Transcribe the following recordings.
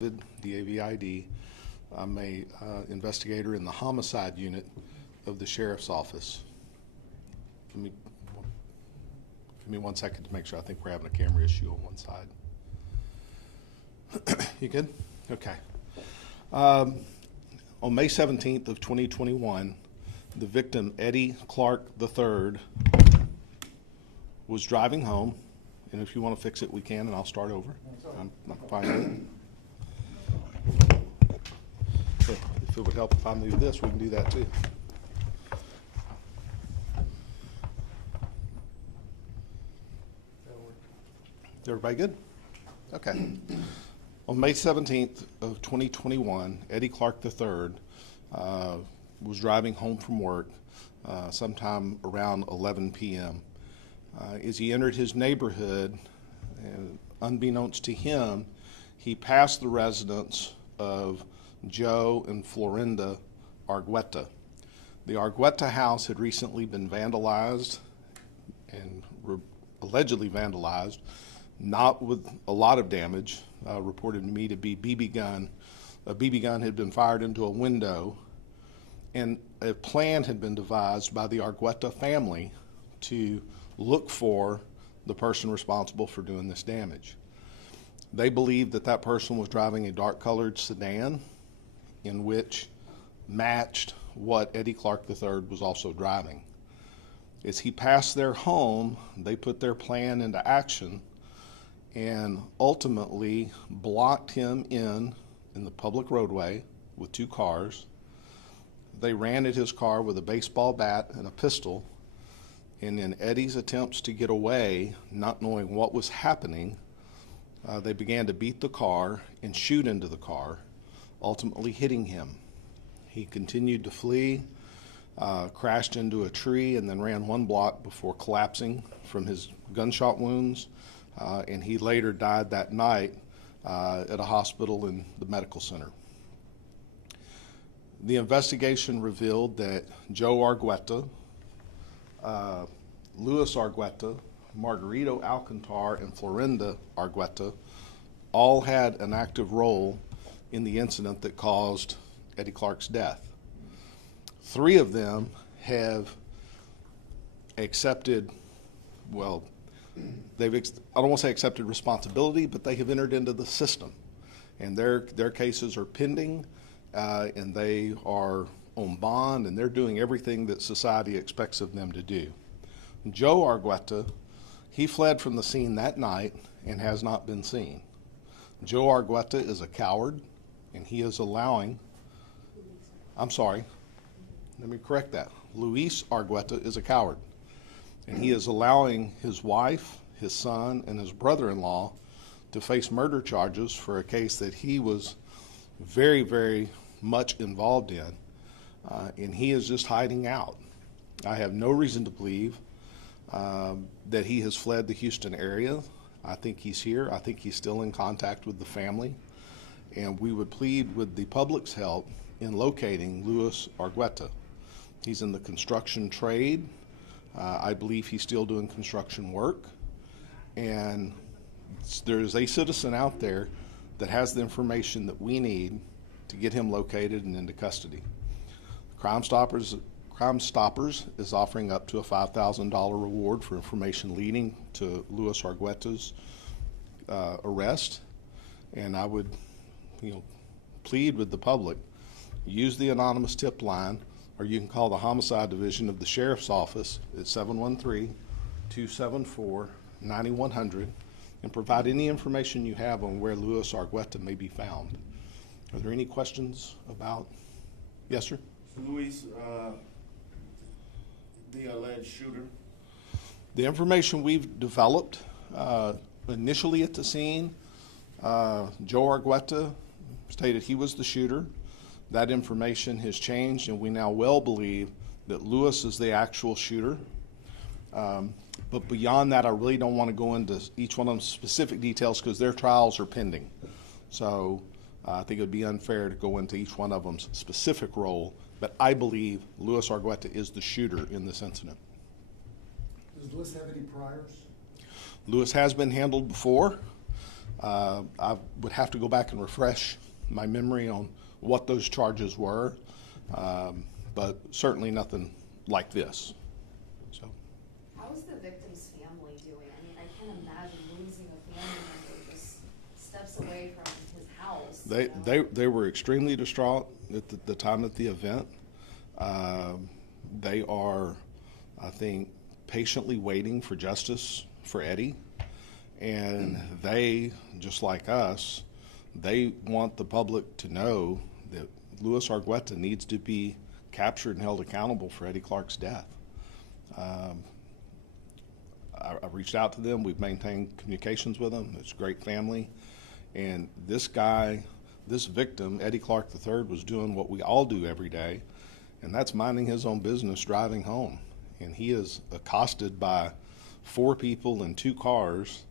DAVID. I'm a investigator in the homicide unit of the Sheriff's Office. Give me 1 second to make sure. I think we're having a camera issue on one side. You good? Okay. On May 17th of 2021, the victim, Eddie Clark III, was driving home. And if you want to fix it, we can, and I'll start over. I'm fine with it. If it would help if I move this, we can do that too. Is everybody good? Okay. On May 17th of 2021, Eddie Clark III was driving home from work sometime around 11 p.m. As he entered his neighborhood, unbeknownst to him, he passed the residence of Joe and Florinda Argueta. The Argueta house had recently been vandalized and allegedly vandalized, not with a lot of damage, reported to me to be BB gun. A BB gun had been fired into a window, and a plan had been devised by the Argueta family to look for the person responsible for doing this damage. They believed that that person was driving a dark-colored sedan in which matched what Eddie Clark III was also driving. As he passed their home, they put their plan into action and ultimately blocked him in the public roadway with two cars. They ran at his car with a baseball bat and a pistol, and in Eddie's attempts to get away, not knowing what was happening, they began to beat the car and shoot into the car, ultimately hitting him. He continued to flee, crashed into a tree, and then ran one block before collapsing from his gunshot wounds, and he later died that night at a hospital in the medical center. The investigation revealed that Joe Argueta, Luis Argueta, Margarito Alcantar, and Florinda Argueta all had an active role in the incident that caused Eddie Clark's death. Three of them have accepted, well, I don't want to say accepted responsibility, but they have entered into the system. And their cases are pending, and they are on bond, and they're doing everything that society expects of them to do. Joe Argueta, he fled from the scene that night and has not been seen. Joe Argueta is a coward, and he is allowing, I'm sorry, let me correct that. Luis Argueta is a coward, and he is allowing his wife, his son, and his brother-in-law to face murder charges for a case that he was very, very much involved in, and he is just hiding out. I have no reason to believe that he has fled the Houston area. I think he's here. I think he's still in contact with the family, and we would plead with the public's help in locating Luis Argueta. He's in the construction trade. I believe he's still doing construction work, and there's a citizen out there that has the information that we need to get him located and into custody. Crime Stoppers is offering up to a $5,000 reward for information leading to Luis Argueta's arrest, and I would, plead with the public, use the anonymous tip line, or you can call the Homicide Division of the Sheriff's Office at 713-274-9100 and provide any information you have on where Luis Argueta may be found. Are there any questions about? Yes, sir? So Luis, the alleged shooter? The information we've developed initially at the scene, Joe Argueta stated he was the shooter. That information has changed, and we now well believe that Luis is the actual shooter. But beyond that, I really don't want to go into each one of them specific details because their trials are pending. So I think it would be unfair to go into each one of them's specific role, but I believe Luis Argueta is the shooter in this incident. Does Luis have any priors? Luis has been handled before. I would have to go back and refresh my memory on what those charges were, but certainly nothing like this. So. How is the victim's family doing? I mean, I can't imagine losing a family member just steps away from his house. They were extremely distraught at the time of the event. They are, I think, patiently waiting for justice for Eddie. And they, just like us, they want the public to know that Luis Argueta needs to be captured and held accountable for Eddie Clark's death. I reached out to them. We've maintained communications with them. It's a great family. And this guy, this victim, Eddie Clark III, was doing what we all do every day, and that's minding his own business driving home. And he is accosted by 4 people in 2 cars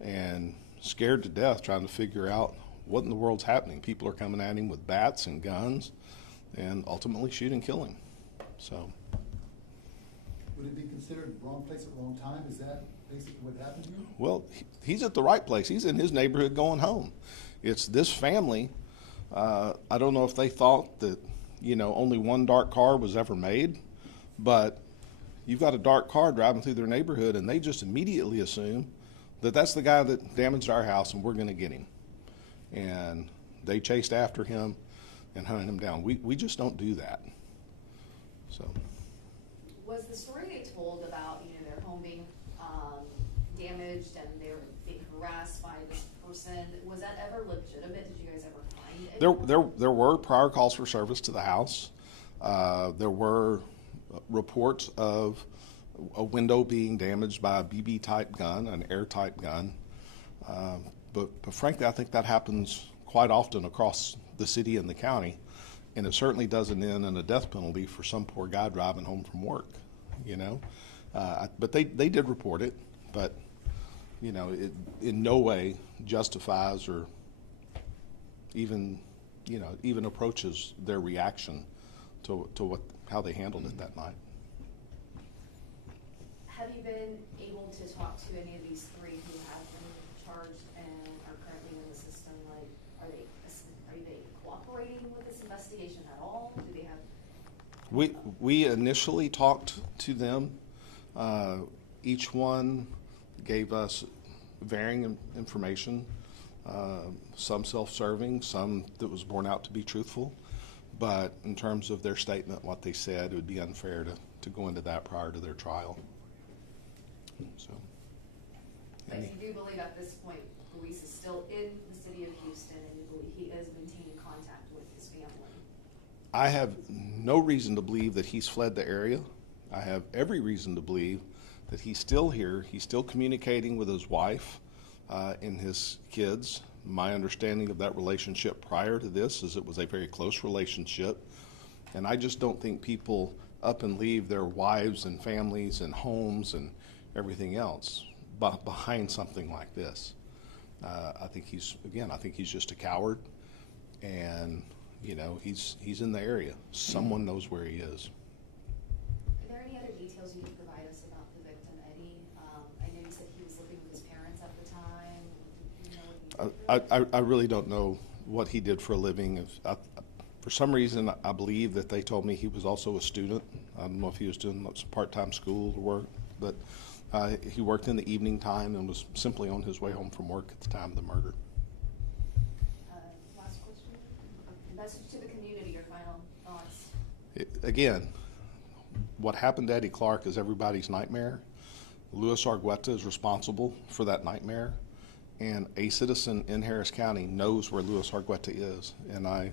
and scared to death trying to figure out what in the world's happening. People are coming at him with bats and guns and ultimately shoot and kill him. So. Would it be considered wrong place at wrong time? Is that basically what happened here? Well, he's at the right place. He's in his neighborhood going home. It's this family. I don't know if they thought that, only one dark car was ever made, but you've got a dark car driving through their neighborhood, and they just immediately assume that that's the guy that damaged our house and we're going to get him. And they chased after him and hunted him down. We just don't do that. So. Was the story they told about, their home being damaged and they were being harassed by this person, was that ever legitimate? Did you guys ever find it? There were prior calls for service to the house. There were reports of a window being damaged by a BB type gun, an air type gun. But frankly, I think that happens quite often across the city and the county, and it certainly doesn't end in a death penalty for some poor guy driving home from work, But they did report it, but, it in no way justifies or even approaches their reaction to how they handled it that night. Have you been able to talk to any of these 3 who have been charged and are currently in the system? Like, are they cooperating with this investigation at all? Do they have? We initially talked to them. Each one gave us varying information. Some self-serving, some that was borne out to be truthful. But in terms of their statement, what they said, it would be unfair to go into that prior to their trial. So. But you do believe at this point Luis is still in the city of Houston and you believe he is maintaining contact with his family? I have no reason to believe that he's fled the area. I have every reason to believe that he's still here. He's still communicating with his wife and his kids. My understanding of that relationship prior to this is it was a very close relationship. And I just don't think people up and leave their wives and families and homes and everything else behind something like this. I think he's just a coward, and he's in the area. Someone knows where he is. Are there any other details you can provide us about the victim, Eddie? I know you said he was living with his parents at the time. Do you know what he did? I really don't know what he did for a living. For some reason, I believe that they told me he was also a student. I don't know if he was doing some part-time school work, but he worked in the evening time and was simply on his way home from work at the time of the murder. Last question. Message to the community, your final thoughts. Again, what happened to Eddie Clark is everybody's nightmare. Luis Argueta is responsible for that nightmare, and a citizen in Harris County knows where Luis Argueta is, and I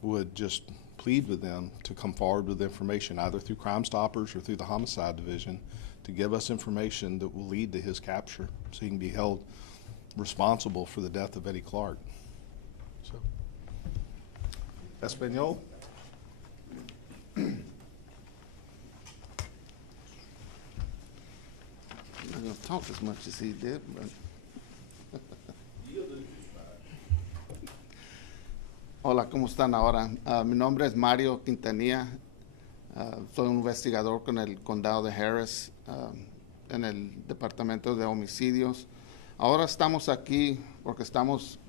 would just plead with them to come forward with information, either through Crime Stoppers or through the Homicide Division, to give us information that will lead to his capture so he can be held responsible for the death of Eddie Clark. So, Espanol? I'm not going to talk as much as he did, but. Hola, ¿cómo están ahora? Mi nombre es Mario Quintanilla. Soy un investigador con el condado de Harris en el departamento de homicidios. Ahora estamos aquí porque estamos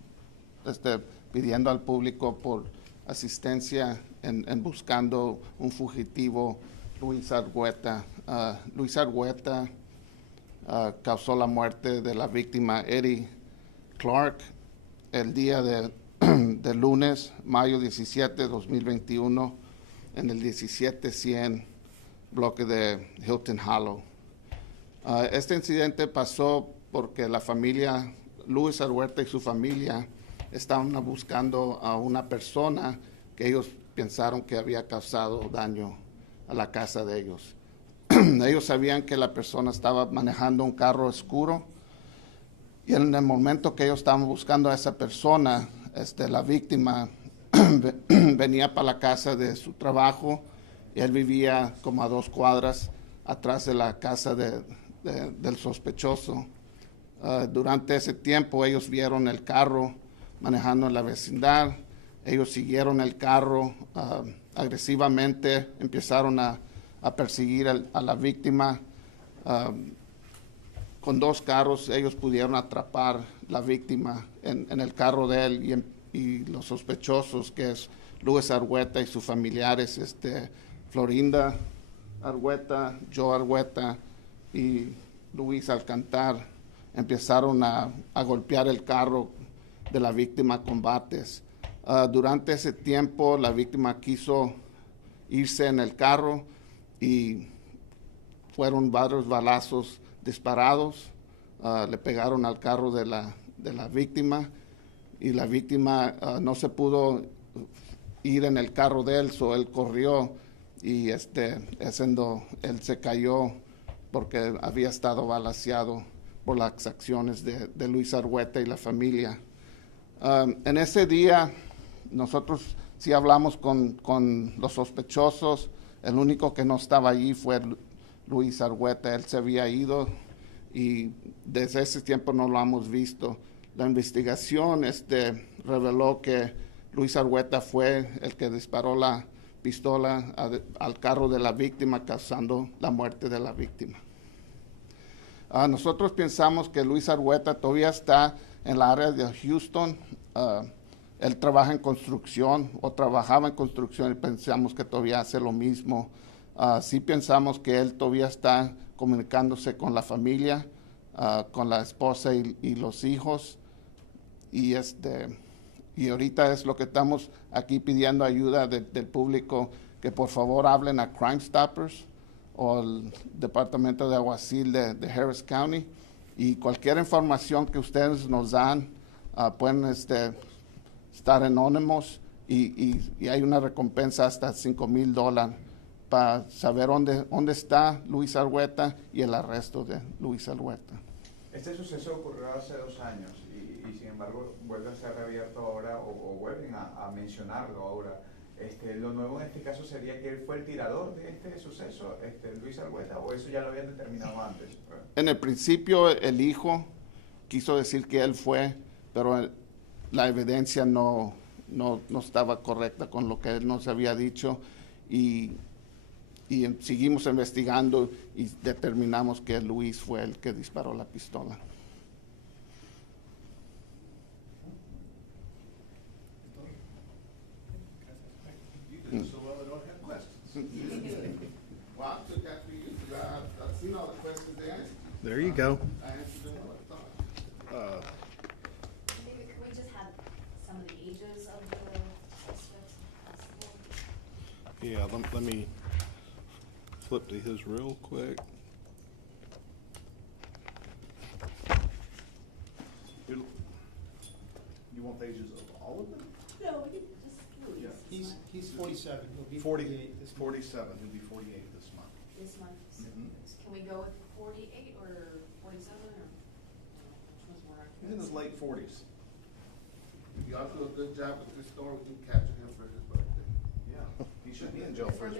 pidiendo al público por asistencia en buscando un fugitivo, Luis Argueta. Luis Argueta causó la muerte de la víctima Eddie Clark el día de lunes, mayo 17, 2021, en el 1700 bloque de Hilton Hollow. Este incidente pasó porque la familia, Luis Argueta y su familia, estaban buscando a una persona que ellos pensaron que había causado daño a la casa de ellos. Ellos sabían que la persona estaba manejando un carro oscuro y en el momento que ellos estaban buscando a esa persona, la víctima venía para la casa de su trabajo y él vivía como a 2 cuadras atrás de la casa del sospechoso. Durante ese tiempo ellos vieron el carro manejando en la vecindad, ellos siguieron el carro agresivamente, empezaron a perseguir a la víctima. Con 2 carros ellos pudieron atrapar la víctima en el carro de él y los sospechosos, que es Luis Argueta y sus familiares, Florinda Argueta, Joe Argueta y Luis Alcantar, empezaron a golpear el carro de la víctima con bates. Durante ese tiempo la víctima quiso irse en el carro y fueron varios balazos disparados, le pegaron al carro de la víctima y la víctima no se pudo ir en el carro de él, so él corrió y él se cayó porque había estado balaceado por las acciones de Luis Argueta y la familia. En ese día nosotros sí hablamos con los sospechosos. El único que no estaba allí fue Luis Argueta. Él se había ido y desde ese tiempo no lo hemos visto. La investigación reveló que Luis Argueta fue el que disparó la pistola al carro de la víctima, causando la muerte de la víctima. Nosotros pensamos que Luis Argueta todavía está en la área de Houston. Él trabaja en construcción o trabajaba en construcción y pensamos que todavía hace lo mismo. Sí pensamos que él todavía está comunicándose con la familia, con la esposa y los hijos. Y ahorita es lo que estamos aquí pidiendo ayuda del público, que por favor hablen a Crime Stoppers o el Departamento de Alguacil de Harris County, y cualquier información que ustedes nos dan pueden estar anónimos y hay una recompensa hasta $5,000 para saber dónde está Luis Argueta y el arresto de Luis Argueta. Este suceso ocurrió hace 2 años y sin embargo vuelve a ser reabierto ahora o vuelven a mencionarlo ahora. Lo nuevo en este caso sería que él fue el tirador de este suceso, Luis Argueta, o eso ya lo habían determinado antes. En el principio el hijo quiso decir que él fue, pero la evidencia no estaba correcta con lo que él nos había dicho y seguimos investigando y determinamos que Luis fue el que disparó la pistola. You did so well, I don't have questions. Well, I took that for you. I've seen all the questions they asked. There you go. I answered them well, I thought. Maybe could we just have some of the ages of the suspects if possible? Yeah, let me flip to his real quick. You want pages of all of them? No, we could just Louis. He's 47, he'll be 40, 48 this month. 47, he'll be 48 this month. This month. So Mhm. Can we go with 48 or 47 or which one's more accurate? He's in his late 40s. If y'all do a good job with this story, we can capture him for his birthday. Yeah, he should be in jail for his